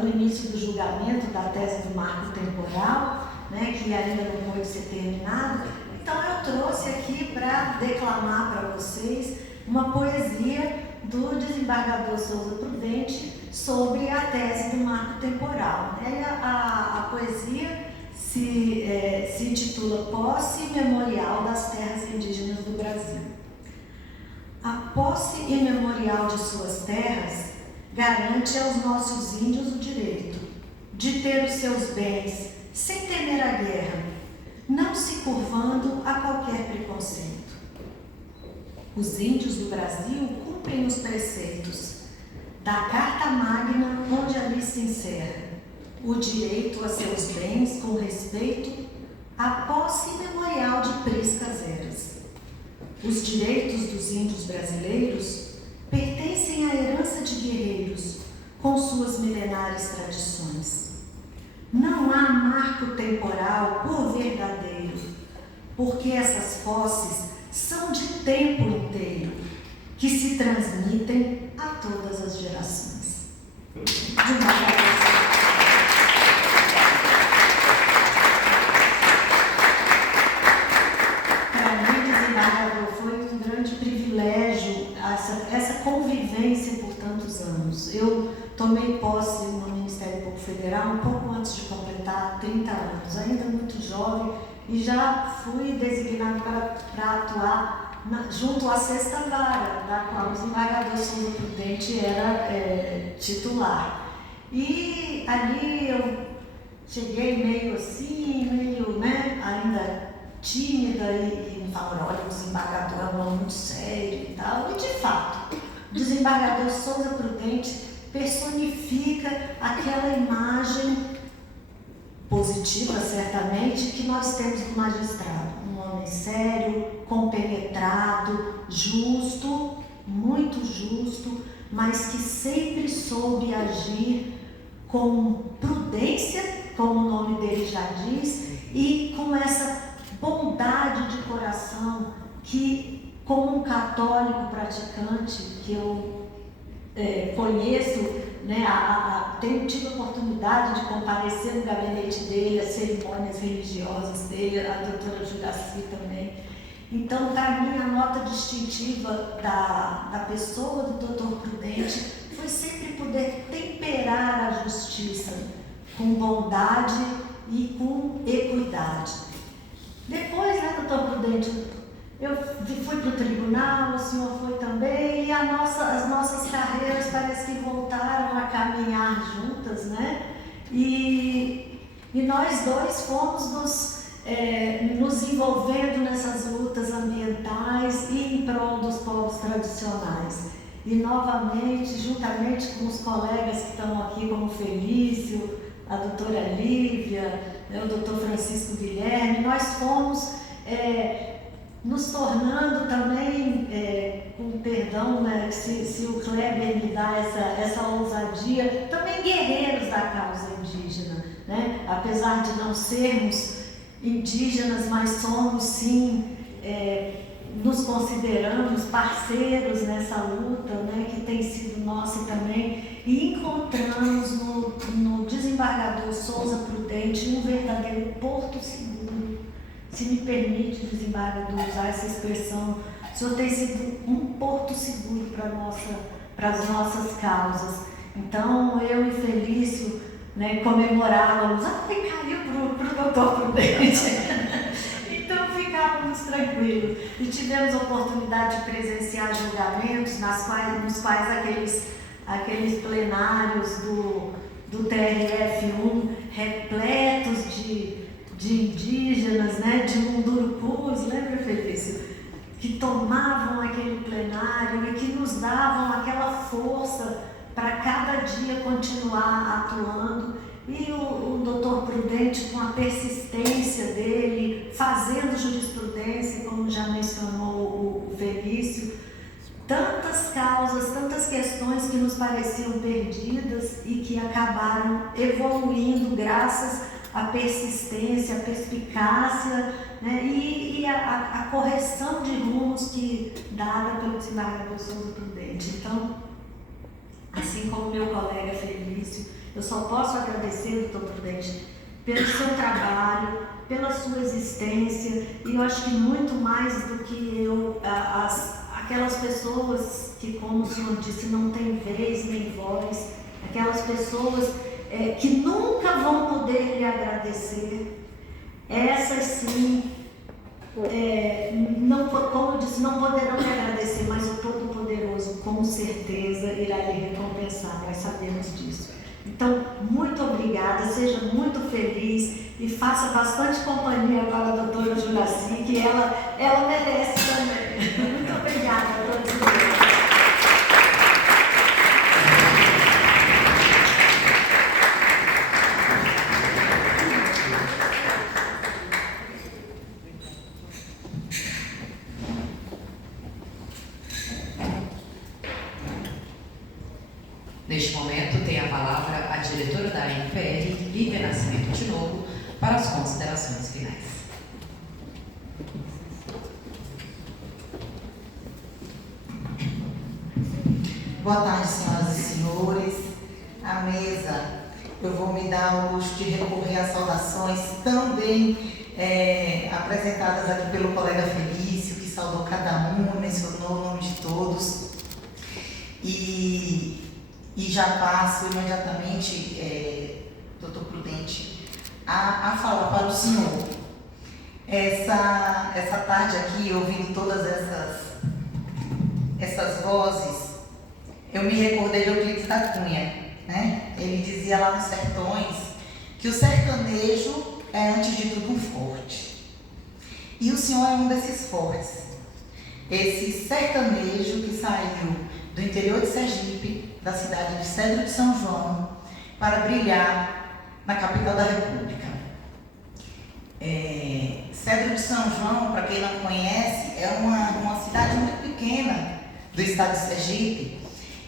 no início do julgamento da tese do marco temporal, né, que ainda não pôde ser terminado. Então eu trouxe aqui para declamar para vocês uma poesia do desembargador Souza Prudente sobre a tese do marco temporal. A poesia se intitula Posse Imemorial das Terras Indígenas do Brasil. A posse imemorial de suas terras garante aos nossos índios o direito de ter os seus bens sem temer a guerra, não se curvando a qualquer preconceito. Os índios do Brasil cumprem os preceitos da Carta Magna, onde ali se encerra o direito a seus bens com respeito à posse imemorial de priscas eras. Os direitos dos índios brasileiros pertencem à herança de guerreiros com suas milenares tradições. Não há marco temporal por verdadeiro, porque essas posses são de tempo inteiro, que se transmitem a todas as gerações. Para mim, desembargador, foi um grande privilégio essa convivência por tantos anos. Eu tomei posse no Ministério Público Federal um pouco antes de completar 30 anos, ainda muito jovem, e já fui designado para atuar junto à 6ª Vara, da qual o desembargador Souza Prudente era titular. E ali eu cheguei meio assim, ainda tímida e falando, olha, o desembargador é um homem muito sério e tal. E de fato, o desembargador Souza Prudente personifica aquela imagem positiva, certamente, que nós temos do magistrado. Um homem sério, compenetrado, justo, muito justo, mas que sempre soube agir com prudência, como o nome dele já diz, e com essa bondade de coração que, como um católico praticante que eu conheço, tenho tido a oportunidade de comparecer no gabinete dele, as cerimônias religiosas dele, a doutora Juraci também. Então, para mim, a nota distintiva da pessoa do doutor Prudente foi sempre poder temperar a justiça com bondade e com equidade. Depois, doutor Prudente, eu fui para o tribunal, o senhor foi também, e as nossas carreiras parece que voltaram a caminhar juntas, né? E nós dois fomos nos envolvendo nessas lutas ambientais e em prol dos povos tradicionais. E novamente, juntamente com os colegas que estão aqui, como o Felício, a doutora Lívia, o doutor Francisco Guilherme, nós fomos nos tornando também, com perdão, né, se o Kleber me dá essa ousadia, também guerreiros da causa indígena, né? Apesar de não sermos indígenas, mas somos sim, nos consideramos parceiros nessa luta, né, que tem sido nossa também, e encontramos no desembargador Souza Prudente um verdadeiro porto seguro. Se me permite, desembargador, usar essa expressão, o senhor tem sido um porto seguro para as nossas causas. Então, eu e Felício, né, comemorávamos, caiu para o doutor Prudente. Então, ficávamos tranquilos. E tivemos a oportunidade de presenciar julgamentos nos quais aqueles plenários do TRF1 repletos de indígenas, né, de Mundurupus, lembra, Felício? Que tomavam aquele plenário e que nos davam aquela força para cada dia continuar atuando. E o doutor Prudente, com a persistência dele, fazendo jurisprudência, como já mencionou o Felício, tantas causas, tantas questões que nos pareciam perdidas e que acabaram evoluindo graças a persistência, a perspicácia, né, e a correção de rumos que dada pelo desembargador Souza Prudente. Então, assim como meu colega Felício, eu só posso agradecer, doutor Prudente, pelo seu trabalho, pela sua existência, e eu acho que muito mais do que eu, aquelas pessoas que, como o senhor disse, não têm vez nem voz, aquelas pessoas que nunca vão poder lhe agradecer, essas sim, não, como eu disse, não poderão lhe agradecer, mas o Todo-Poderoso com certeza irá lhe recompensar, nós sabemos disso. Então, muito obrigada, seja muito feliz e faça bastante companhia para a doutora Juraci, que ela merece também. Muito obrigada a todos vocês. Neste momento, tem a palavra a diretora da ANPR, Lívia Nascimento de Novo, para as considerações finais. Boa tarde, senhoras e senhores. À mesa, eu vou me dar o luxo de recorrer às saudações também apresentadas aqui pelo colega Felício, que saudou cada um, mencionou o nome de todos. E já passo imediatamente, doutor Prudente, a falar para o senhor. Essa tarde aqui, ouvindo todas essas vozes, eu me recordei de Euclides da Cunha, né? Ele dizia lá nos Sertões que o sertanejo é, antes de tudo, um forte. E o senhor é um desses fortes. Esse sertanejo que saiu do interior de Sergipe, da cidade de Cedro de São João, para brilhar na capital da República. Cedro de São João, para quem não conhece, é uma cidade muito pequena do estado de Sergipe,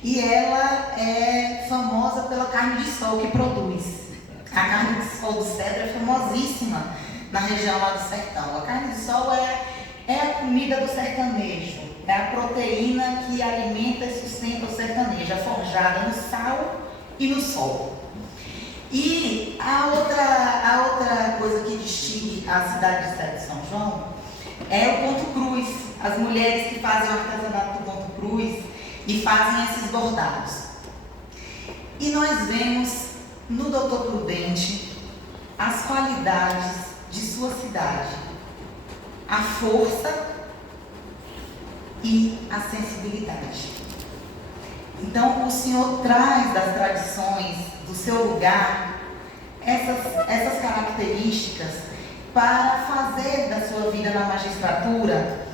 e ela é famosa pela carne de sol que produz. A carne de sol do Cedro é famosíssima na região lá do sertão. A carne de sol é a comida do sertanejo, é a proteína que alimenta e sustenta o sertanejo, é forjada no sal e no sol. E a outra coisa que distingue a cidade de Cedro de São João é o ponto cruz, as mulheres que fazem o artesanato do ponto cruz e fazem esses bordados. E nós vemos no doutor Prudente as qualidades de sua cidade, a força e a sensibilidade. Então, o senhor traz das tradições do seu lugar essas características para fazer da sua vida na magistratura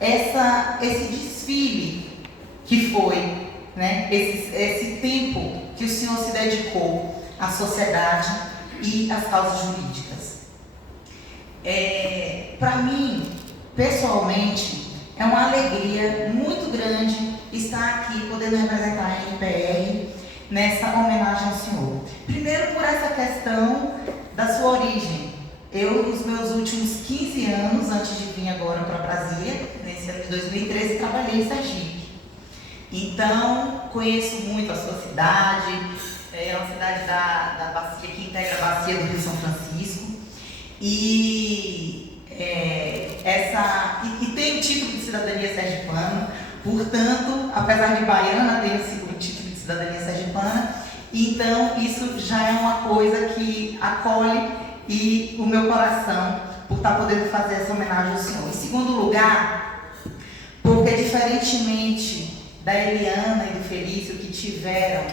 esse desfile que foi, né, esse tempo que o senhor se dedicou à sociedade e às causas jurídicas. Para mim, pessoalmente, é uma alegria muito grande estar aqui podendo representar a ANPR nessa homenagem ao senhor. Primeiro, por essa questão da sua origem. Eu, nos meus últimos 15 anos, antes de vir agora para Brasília, nesse ano de 2013, trabalhei em Sergipe. Então, conheço muito a sua cidade, é uma cidade da bacia, que integra a bacia do Rio São Francisco. E tem o título de cidadania sergipana, portanto, apesar de baiana, tem o título de cidadania sergipana, então isso já é uma coisa que acolhe e o meu coração por estar podendo fazer essa homenagem ao senhor. Em segundo lugar, porque diferentemente da Eliana e do Felício, que tiveram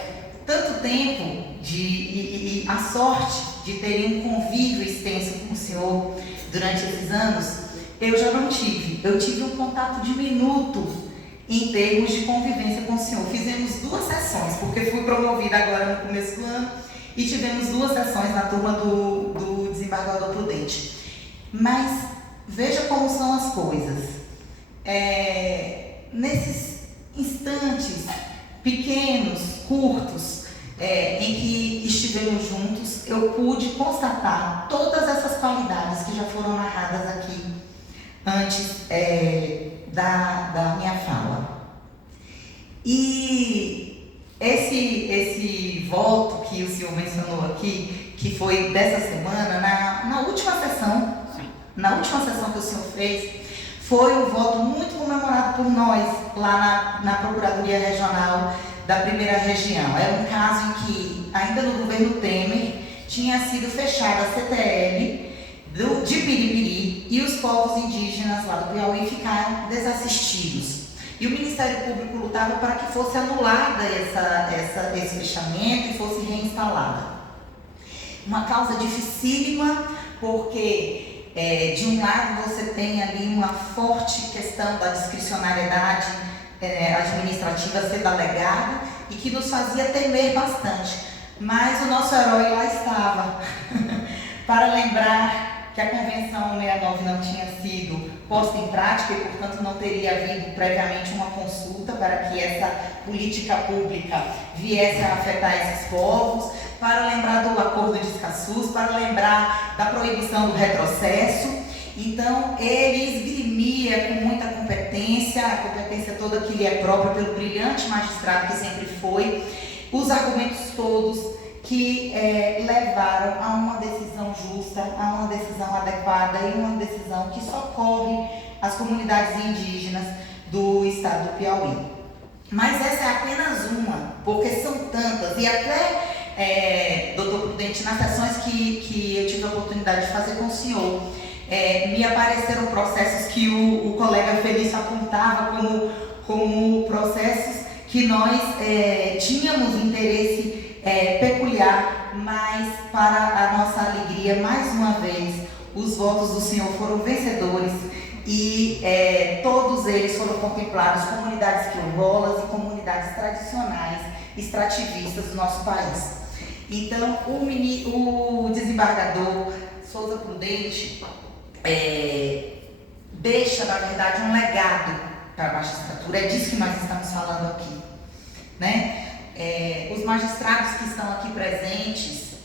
tanto tempo e a sorte de terem um convívio extenso com o senhor durante esses anos, eu já não tive. Eu tive um contato diminuto em termos de convivência com o senhor. Fizemos 2 sessões, porque fui promovida agora no começo do ano, e tivemos 2 sessões na turma do desembargador Prudente. Mas veja como são as coisas. Nesses instantes pequenos, curtos, em que estivemos estivemos juntos, eu pude constatar todas essas qualidades que já foram narradas aqui antes da minha fala. E esse voto que o senhor mencionou aqui, que foi dessa semana, na última sessão que o senhor fez, foi um voto muito comemorado por nós, lá na Procuradoria Regional da Primeira Região. Era um caso em que, ainda no governo Temer, tinha sido fechada a CTL de Piripiri e os povos indígenas lá do Piauí ficaram desassistidos. E o Ministério Público lutava para que fosse anulada esse fechamento e fosse reinstalada. Uma causa dificílima, porque de um lado você tem ali uma forte questão da discricionariedade administrativa ser delegada e que nos fazia temer bastante. Mas o nosso herói lá estava para lembrar que a Convenção 69 não tinha sido posta em prática e, portanto, não teria havido previamente uma consulta para que essa política pública viesse a afetar esses povos, para lembrar do Acordo de Escazú, para lembrar da proibição do retrocesso. Então, ele esgrimia com muita competência, a competência toda que lhe é própria pelo brilhante magistrado que sempre foi, os argumentos todos que levaram a uma decisão justa, a uma decisão adequada e uma decisão que socorre as comunidades indígenas do estado do Piauí. Mas essa é apenas uma, porque são tantas, e até, doutor Prudente, nas sessões que eu tive a oportunidade de fazer com o senhor, me apareceram processos que o colega Felício apontava como processos que nós tínhamos interesse peculiar, mas para a nossa alegria, mais uma vez, os votos do senhor foram vencedores e todos eles foram contemplados, comunidades quilombolas e comunidades tradicionais extrativistas do nosso país. Então, o desembargador Souza Prudente deixa, na verdade, um legado para a magistratura. É disso que nós estamos falando aqui, né? Os magistrados que estão aqui presentes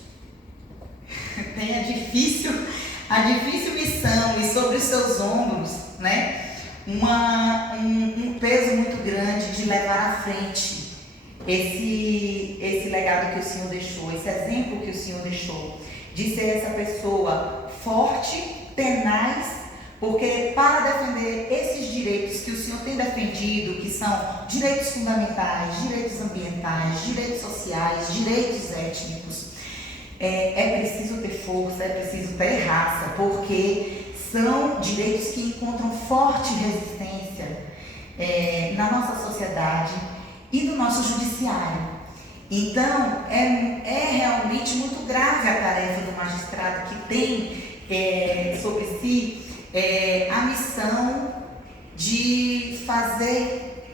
têm a difícil missão e sobre os seus ombros, né, um peso muito grande de levar à frente esse legado que o senhor deixou, esse exemplo que o senhor deixou, de ser essa pessoa forte, tenaz, porque para defender esses direitos que o senhor tem defendido, que são direitos fundamentais, direitos ambientais, direitos sociais, direitos étnicos, é preciso ter força, é preciso ter raça, porque são direitos que encontram forte resistência na nossa sociedade e no nosso judiciário. Então, é realmente muito grave a tarefa do magistrado que tem sobre si a missão de fazer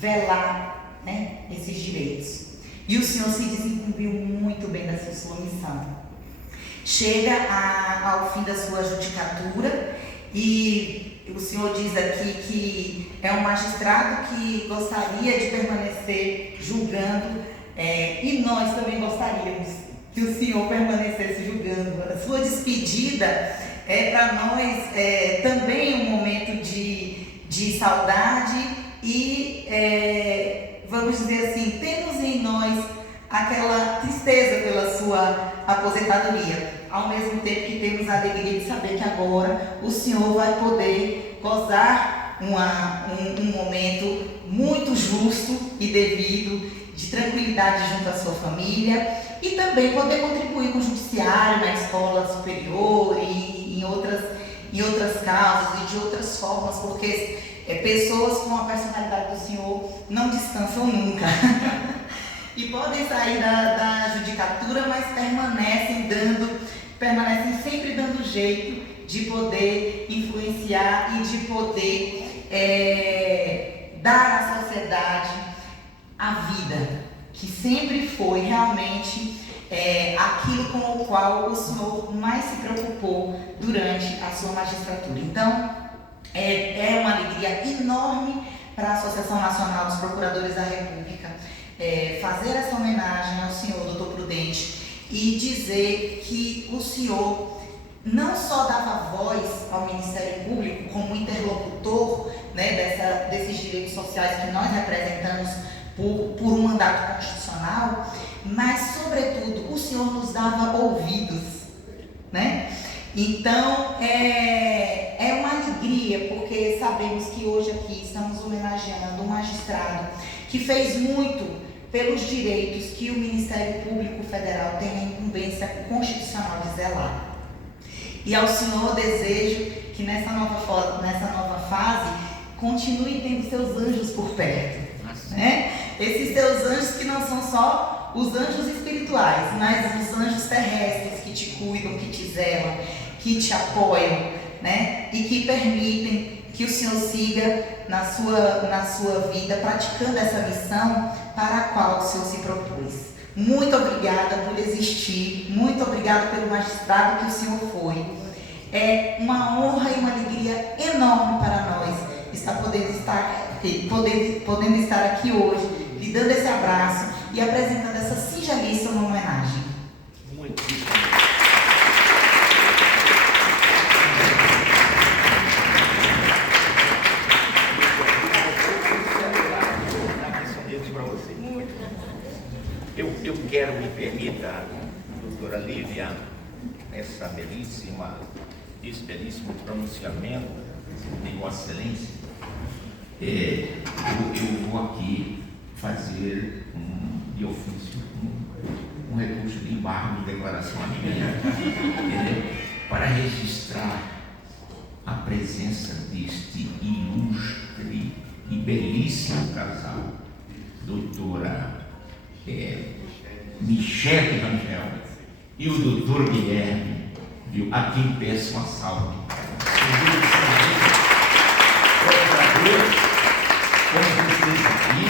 velar, né, esses direitos. E o senhor se desenvolveu muito bem dessa sua missão. Chega ao fim da sua judicatura e o senhor diz aqui que é um magistrado que gostaria de permanecer julgando, e nós também gostaríamos que o senhor permanecesse julgando. A sua despedida para nós também um momento de saudade e, vamos dizer assim, temos em nós aquela tristeza pela sua aposentadoria, ao mesmo tempo que temos a alegria de saber que agora o senhor vai poder gozar um momento muito justo e devido, de tranquilidade junto à sua família e também poder contribuir com o judiciário, na escola superior e em outras causas e de outras formas, porque pessoas com a personalidade do senhor não descansam nunca. E podem sair da judicatura, mas permanecem sempre dando jeito de poder influenciar e de poder dar à sociedade a vida, que sempre foi realmente aquilo com o qual o senhor mais se preocupou durante a sua magistratura. Então, é uma alegria enorme para a Associação Nacional dos Procuradores da República fazer essa homenagem ao senhor, doutor Prudente, e dizer que o senhor não só dava voz ao Ministério Público como interlocutor, né, desses direitos sociais que nós representamos por um mandato constitucional, mas, sobretudo, o senhor nos dava ouvidos, né? Então, é uma alegria, porque sabemos que hoje aqui estamos homenageando um magistrado que fez muito pelos direitos que o Ministério Público Federal tem a incumbência constitucional de zelar. E ao senhor desejo que nessa nova fase continue tendo seus anjos por perto, né? Esses seus anjos que não são só os anjos espirituais, mas os anjos terrestres que te cuidam, que te zelam, que te apoiam, né? E que permitem que o senhor siga na sua vida praticando essa missão para a qual o senhor se propôs. Muito obrigada por existir, muito obrigada pelo magistrado que o senhor foi. É uma honra e uma alegria enorme para nós podendo estar aqui hoje, lhe dando esse abraço e apresentando essa singelíssima homenagem. Muito Eu quero, me permita, doutora Lívia, esse belíssimo pronunciamento de Vossa Excelência. Eu vou aqui fazer de ofício um recurso de embargo de declaração a mim, para registrar a presença deste ilustre e belíssimo casal, doutora Michele Rangel e o doutor Guilherme, viu? A quem peço uma salva. Como vocês aqui,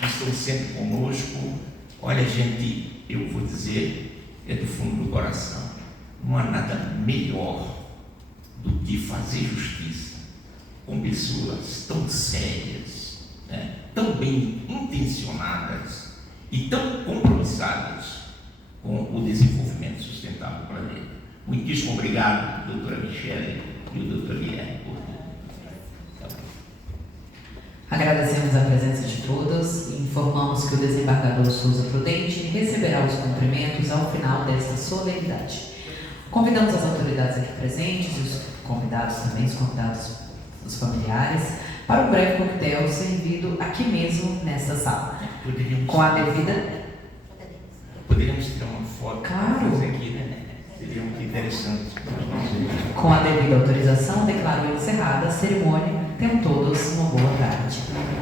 que estão sempre conosco, olha, gente, eu vou dizer, é do fundo do coração, não há nada melhor do que fazer justiça com pessoas tão sérias, né? Tão bem intencionadas e tão compromissadas com o desenvolvimento sustentável do planeta. Muitíssimo obrigado, doutora Michele e o doutor Guilherme, por tudo. Agradecemos a presença de todos e informamos que o desembargador Souza Prudente receberá os cumprimentos ao final desta solenidade. Convidamos as autoridades aqui presentes, os convidados também, os convidados, os familiares, para um breve coquetel servido aqui mesmo nesta sala. Com a devida... Poderíamos tirar uma foto. Claro. Aqui, né? Seria muito interessante. Com a devida autorização, declaro encerrada a cerimônia. Tenham todos uma boa